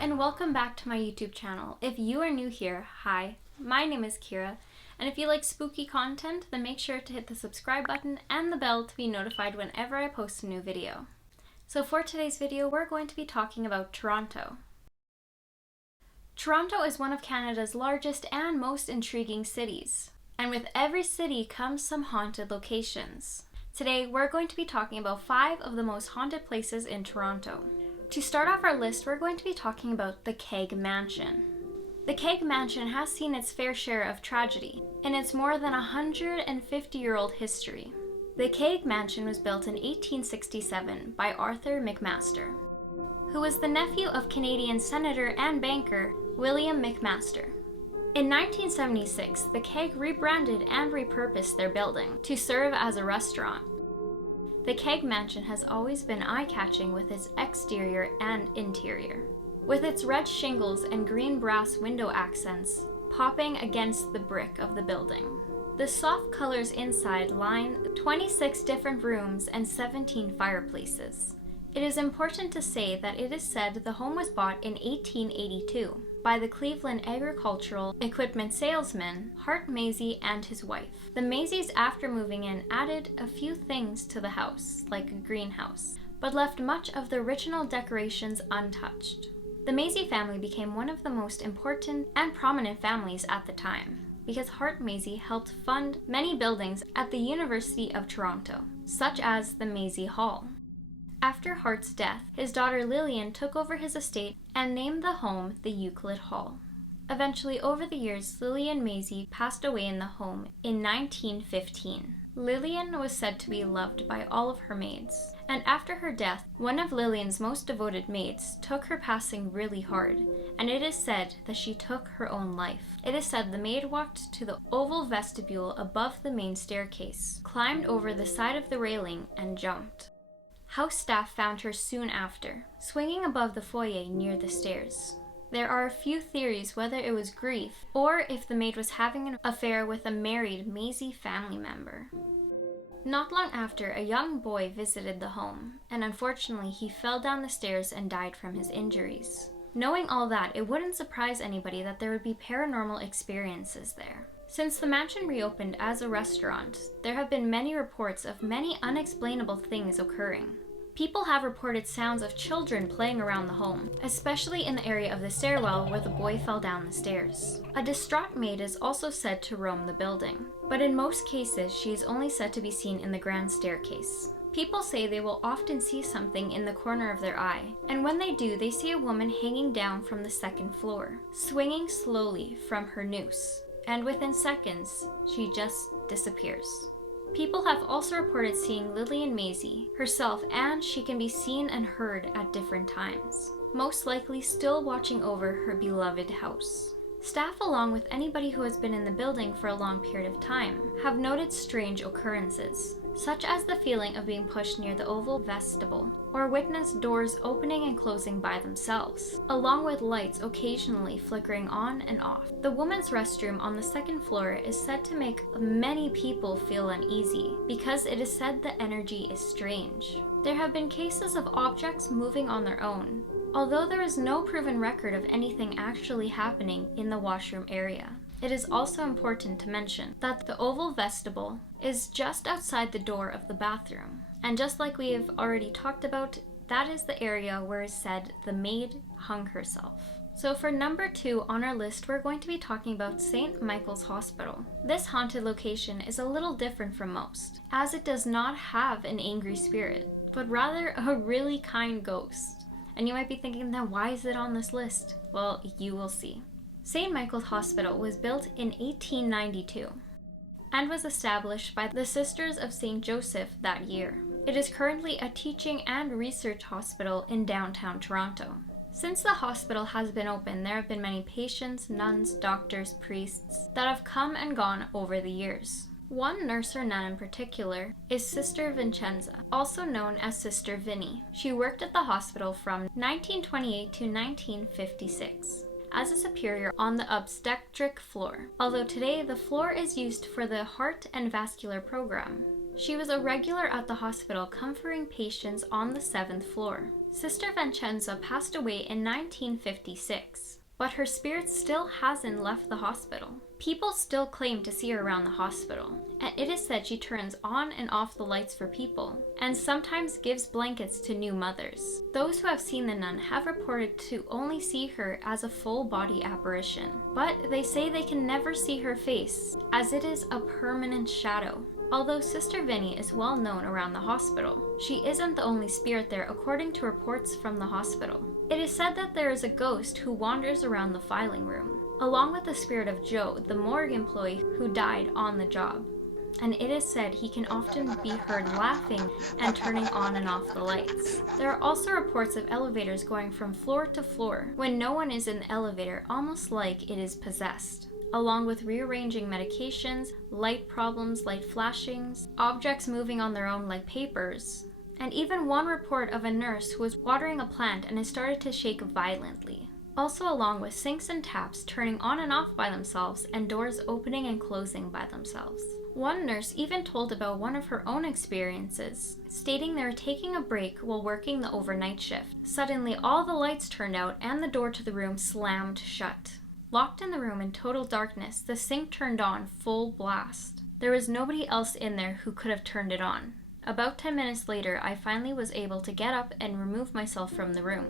and welcome back to my YouTube channel. If you are new here, hi, my name is Keera, and if you like spooky content, then make sure to hit the subscribe button and the bell to be notified whenever I post a new video. So for today's video, we're going to be talking about Toronto. Toronto is one of Canada's largest and most intriguing cities, and with every city comes some haunted locations. Today, we're going to be talking about 5 of the most haunted places in Toronto. To start off our list, we're going to be talking about the Keg Mansion. The Keg Mansion has seen its fair share of tragedy in its more than 150-year-old history. The Keg Mansion was built in 1867 by Arthur McMaster, who was the nephew of Canadian senator and banker William McMaster. In 1976, the Keg rebranded and repurposed their building to serve as a restaurant. The Keg Mansion has always been eye-catching with its exterior and interior, with its red shingles and green brass window accents popping against the brick of the building. The soft colors inside line 26 different rooms and 17 fireplaces. It is important to say that it is said the home was bought in 1882 by the Cleveland agricultural equipment salesman Hart Mazie and his wife. The Mazies, after moving in, added a few things to the house, like a greenhouse, but left much of the original decorations untouched. The Mazie family became one of the most important and prominent families at the time, because Hart Mazie helped fund many buildings at the University of Toronto, such as the Mazie Hall. After Hart's death, his daughter Lillian took over his estate and named the home the Euclid Hall. Eventually, over the years, Lillian Mazie passed away in the home in 1915. Lillian was said to be loved by all of her maids, and after her death, one of Lillian's most devoted maids took her passing really hard, and it is said that she took her own life. It is said the maid walked to the oval vestibule above the main staircase, climbed over the side of the railing, and jumped. House staff found her soon after, swinging above the foyer near the stairs. There are a few theories whether it was grief or if the maid was having an affair with a married Mazie family member. Not long after, a young boy visited the home, and unfortunately he fell down the stairs and died from his injuries. Knowing all that, it wouldn't surprise anybody that there would be paranormal experiences there. Since the mansion reopened as a restaurant, there have been many reports of many unexplainable things occurring. People have reported sounds of children playing around the home, especially in the area of the stairwell where the boy fell down the stairs. A distraught maid is also said to roam the building, but in most cases she is only said to be seen in the grand staircase. People say they will often see something in the corner of their eye, and when they do, they see a woman hanging down from the second floor, swinging slowly from her noose, and within seconds, she just disappears. People have also reported seeing Lillian Mazie herself, and she can be seen and heard at different times, most likely still watching over her beloved house. Staff, along with anybody who has been in the building for a long period of time, have noted strange occurrences, such as the feeling of being pushed near the oval vestibule, or witnessed doors opening and closing by themselves, along with lights occasionally flickering on and off. The women's restroom on the second floor is said to make many people feel uneasy, because it is said the energy is strange. There have been cases of objects moving on their own, although there is no proven record of anything actually happening in the washroom area. It is also important to mention that the oval vestibule is just outside the door of the bathroom. And just like we have already talked about, that is the area where it is said the maid hung herself. So for number 2 on our list, we're going to be talking about St. Micheals Hospital. This haunted location is a little different from most, as it does not have an angry spirit, but rather a really kind ghost. And you might be thinking, then why is it on this list? Well, you will see. St. Micheals Hospital was built in 1892 and was established by the Sisters of St. Joseph that year. It is currently a teaching and research hospital in downtown Toronto. Since the hospital has been open, there have been many patients, nuns, doctors, priests that have come and gone over the years. One nurse or nun in particular is Sister Vincenza, also known as Sister Vinnie. She worked at the hospital from 1928 to 1956. As a superior on the obstetric floor, although today the floor is used for the heart and vascular program. She was a regular at the hospital comforting patients on the 7th floor. Sister Vincenza passed away in 1956, but her spirit still hasn't left the hospital. People still claim to see her around the hospital, and it is said she turns on and off the lights for people, and sometimes gives blankets to new mothers. Those who have seen the nun have reported to only see her as a full-body apparition, but they say they can never see her face, as it is a permanent shadow. Although Sister Vinny is well known around the hospital, she isn't the only spirit there according to reports from the hospital. It is said that there is a ghost who wanders around the filing room, along with the spirit of Joe, the morgue employee who died on the job. And it is said he can often be heard laughing and turning on and off the lights. There are also reports of elevators going from floor to floor when no one is in the elevator, almost like it is possessed, along with rearranging medications, light problems, light flashings, objects moving on their own like papers, and even one report of a nurse who was watering a plant and it started to shake violently. Also along with sinks and taps turning on and off by themselves and doors opening and closing by themselves. One nurse even told about one of her own experiences, stating they were taking a break while working the overnight shift. Suddenly all the lights turned out and the door to the room slammed shut. Locked in the room in total darkness, the sink turned on full blast. There was nobody else in there who could have turned it on. About 10 minutes later, I finally was able to get up and remove myself from the room.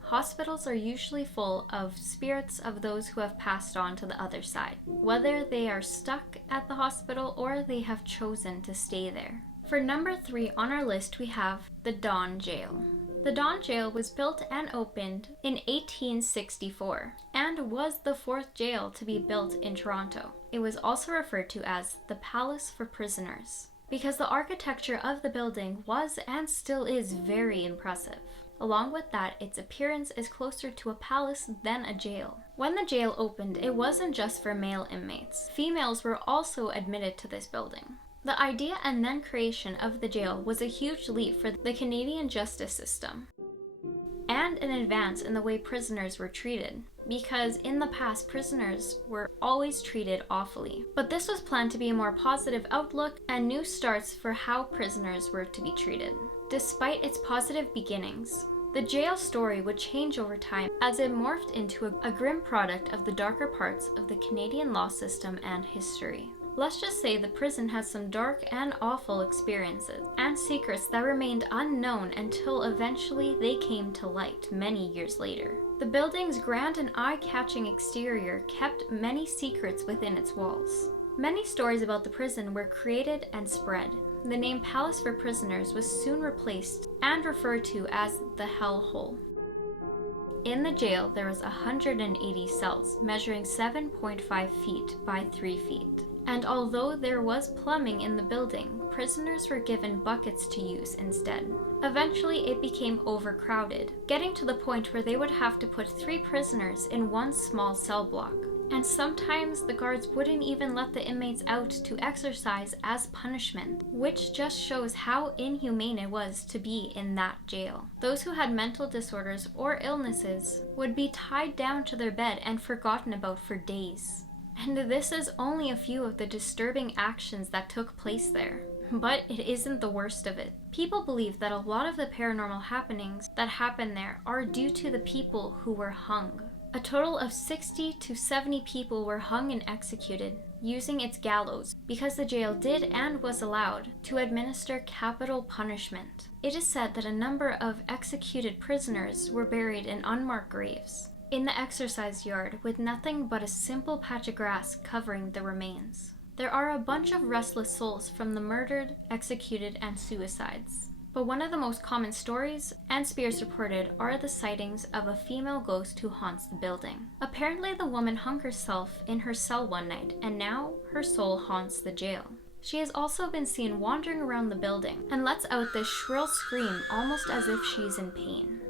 Hospitals are usually full of spirits of those who have passed on to the other side, whether they are stuck at the hospital or they have chosen to stay there. For number 3 on our list, we have the Don Jail. The Don Jail was built and opened in 1864 and was the 4th jail to be built in Toronto. It was also referred to as the Palace for Prisoners because the architecture of the building was and still is very impressive. Along with that, its appearance is closer to a palace than a jail. When the jail opened, it wasn't just for male inmates. Females were also admitted to this building. The idea and then creation of the jail was a huge leap for the Canadian justice system, and an advance in the way prisoners were treated, because in the past prisoners were always treated awfully. But this was planned to be a more positive outlook and new starts for how prisoners were to be treated. Despite its positive beginnings, the jail story would change over time as it morphed into a grim product of the darker parts of the Canadian law system and history. Let's just say the prison had some dark and awful experiences and secrets that remained unknown until eventually they came to light many years later. The building's grand and eye-catching exterior kept many secrets within its walls. Many stories about the prison were created and spread. The name Palace for Prisoners was soon replaced and referred to as the Hell Hole. In the jail, there was 180 cells, measuring 7.5 feet by 3 feet. And although there was plumbing in the building, prisoners were given buckets to use instead. Eventually, it became overcrowded, getting to the point where they would have to put 3 prisoners in one small cell block. And sometimes the guards wouldn't even let the inmates out to exercise as punishment, which just shows how inhumane it was to be in that jail. Those who had mental disorders or illnesses would be tied down to their bed and forgotten about for days. And this is only a few of the disturbing actions that took place there. But it isn't the worst of it. People believe that a lot of the paranormal happenings that happen there are due to the people who were hung. A total of 60 to 70 people were hung and executed using its gallows because the jail did and was allowed to administer capital punishment. It is said that a number of executed prisoners were buried in unmarked graves in the exercise yard with nothing but a simple patch of grass covering the remains. There are a bunch of restless souls from the murdered, executed, and suicides. But one of the most common stories and spirits reported are the sightings of a female ghost who haunts the building. Apparently the woman hung herself in her cell one night, and now her soul haunts the jail. She has also been seen wandering around the building and lets out this shrill scream almost as if she's in pain.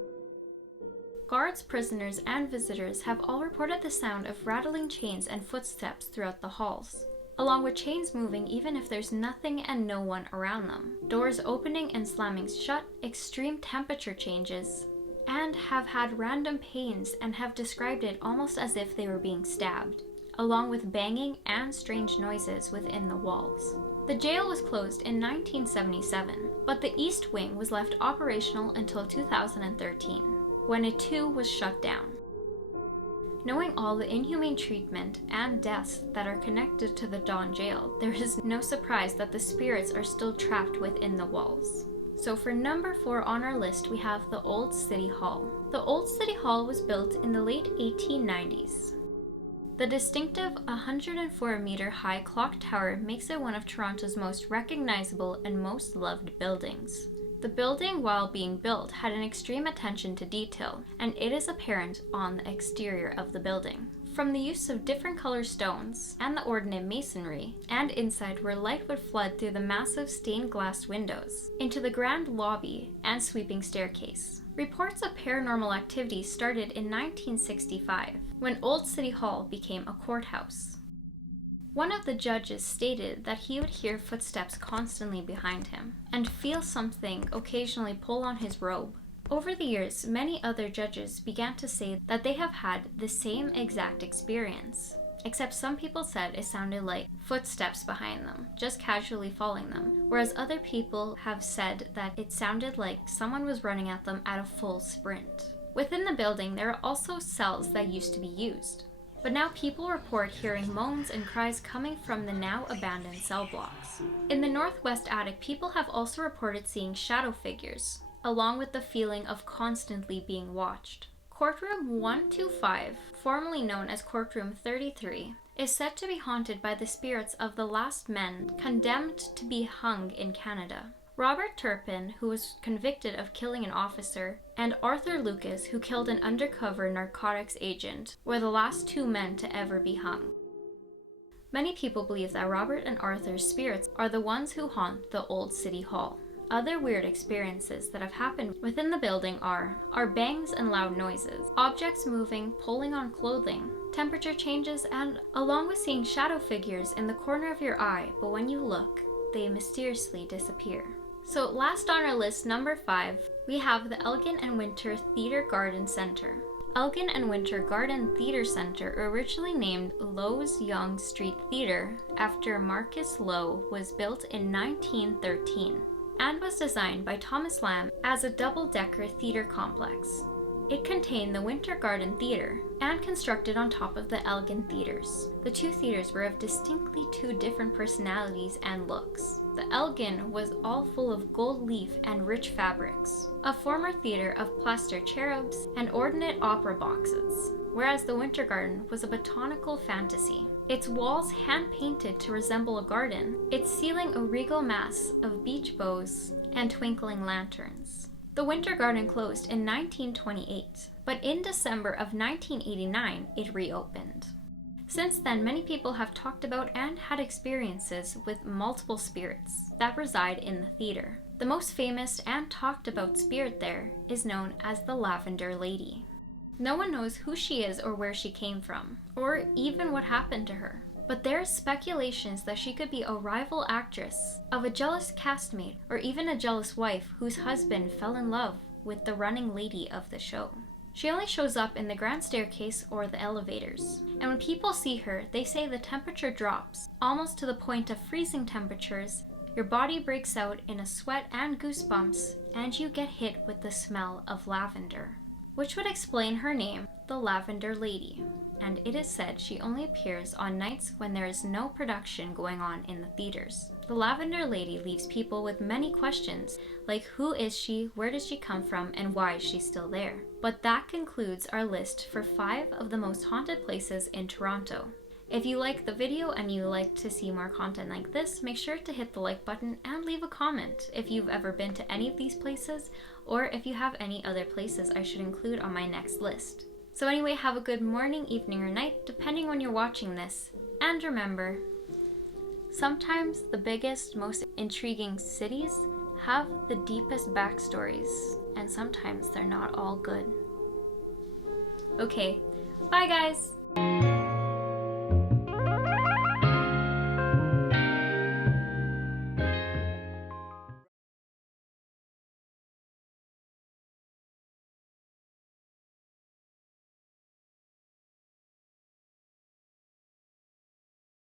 Guards, prisoners, and visitors have all reported the sound of rattling chains and footsteps throughout the halls, along with chains moving even if there's nothing and no one around them, doors opening and slamming shut, extreme temperature changes, and have had random pains and have described it almost as if they were being stabbed, along with banging and strange noises within the walls. The jail was closed in 1977, but the East Wing was left operational until 2013, when it too was shut down. Knowing all the inhumane treatment and deaths that are connected to the Don Jail, there is no surprise that the spirits are still trapped within the walls. So for number 4 on our list, we have the Old City Hall. The Old City Hall was built in the late 1890s. The distinctive 104-meter high clock tower makes it one of Toronto's most recognizable and most loved buildings. The building, while being built, had an extreme attention to detail, and it is apparent on the exterior of the building. From the use of different color stones and the ordinate masonry, and inside where light would flood through the massive stained glass windows, into the grand lobby and sweeping staircase. Reports of paranormal activity started in 1965, when Old City Hall became a courthouse. One of the judges stated that he would hear footsteps constantly behind him, and feel something occasionally pull on his robe. Over the years, many other judges began to say that they have had the same exact experience, except some people said it sounded like footsteps behind them, just casually following them, whereas other people have said that it sounded like someone was running at them at a full sprint. Within the building, there are also cells that used to be used, but now people report hearing moans and cries coming from the now abandoned cell blocks. In the northwest attic, people have also reported seeing shadow figures, along with the feeling of constantly being watched. Courtroom 125, formerly known as Courtroom 33, is said to be haunted by the spirits of the last men condemned to be hung in Canada. Robert Turpin, who was convicted of killing an officer, and Arthur Lucas, who killed an undercover narcotics agent, were the last 2 men to ever be hung. Many people believe that Robert and Arthur's spirits are the ones who haunt the Old City Hall. Other weird experiences that have happened within the building are bangs and loud noises, objects moving, pulling on clothing, temperature changes, and along with seeing shadow figures in the corner of your eye, but when you look, they mysteriously disappear. So last on our list, number 5, we have the Elgin and Winter Theatre Garden Centre. Elgin and Winter Garden Theatre Centre, originally named Lowe's Yonge Street Theatre after Marcus Lowe, was built in 1913. And was designed by Thomas Lamb as a double-decker theatre complex. It contained the Winter Garden Theatre and constructed on top of the Elgin theatres. The 2 theatres were of distinctly 2 different personalities and looks. The Elgin was all full of gold leaf and rich fabrics, a former theatre of plaster cherubs and ordinate opera boxes, whereas the Winter Garden was a botanical fantasy. Its walls hand-painted to resemble a garden, its ceiling a regal mass of beech boughs and twinkling lanterns. The Winter Garden closed in 1928, but in December of 1989 it reopened. Since then, many people have talked about and had experiences with multiple spirits that reside in the theatre. The most famous and talked about spirit there is known as the Lavender Lady. No one knows who she is or where she came from, or even what happened to her. But there are speculations that she could be a rival actress of a jealous castmate, or even a jealous wife whose husband fell in love with the running lady of the show. She only shows up in the grand staircase or the elevators, and when people see her, they say the temperature drops, almost to the point of freezing temperatures. Your body breaks out in a sweat and goosebumps, and you get hit with the smell of lavender, which would explain her name, the Lavender Lady. And it is said she only appears on nights when there is no production going on in the theaters. The Lavender Lady leaves people with many questions, like who is she, where does she come from, and why is she still there? But that concludes our list for 5 of the most haunted places in Toronto. If you like the video and you like to see more content like this, make sure to hit the like button and leave a comment if you've ever been to any of these places, or if you have any other places I should include on my next list. So anyway, have a good morning, evening, or night, depending when you're watching this. And remember, sometimes the biggest, most intriguing cities have the deepest backstories, and sometimes they're not all good. Okay, bye guys!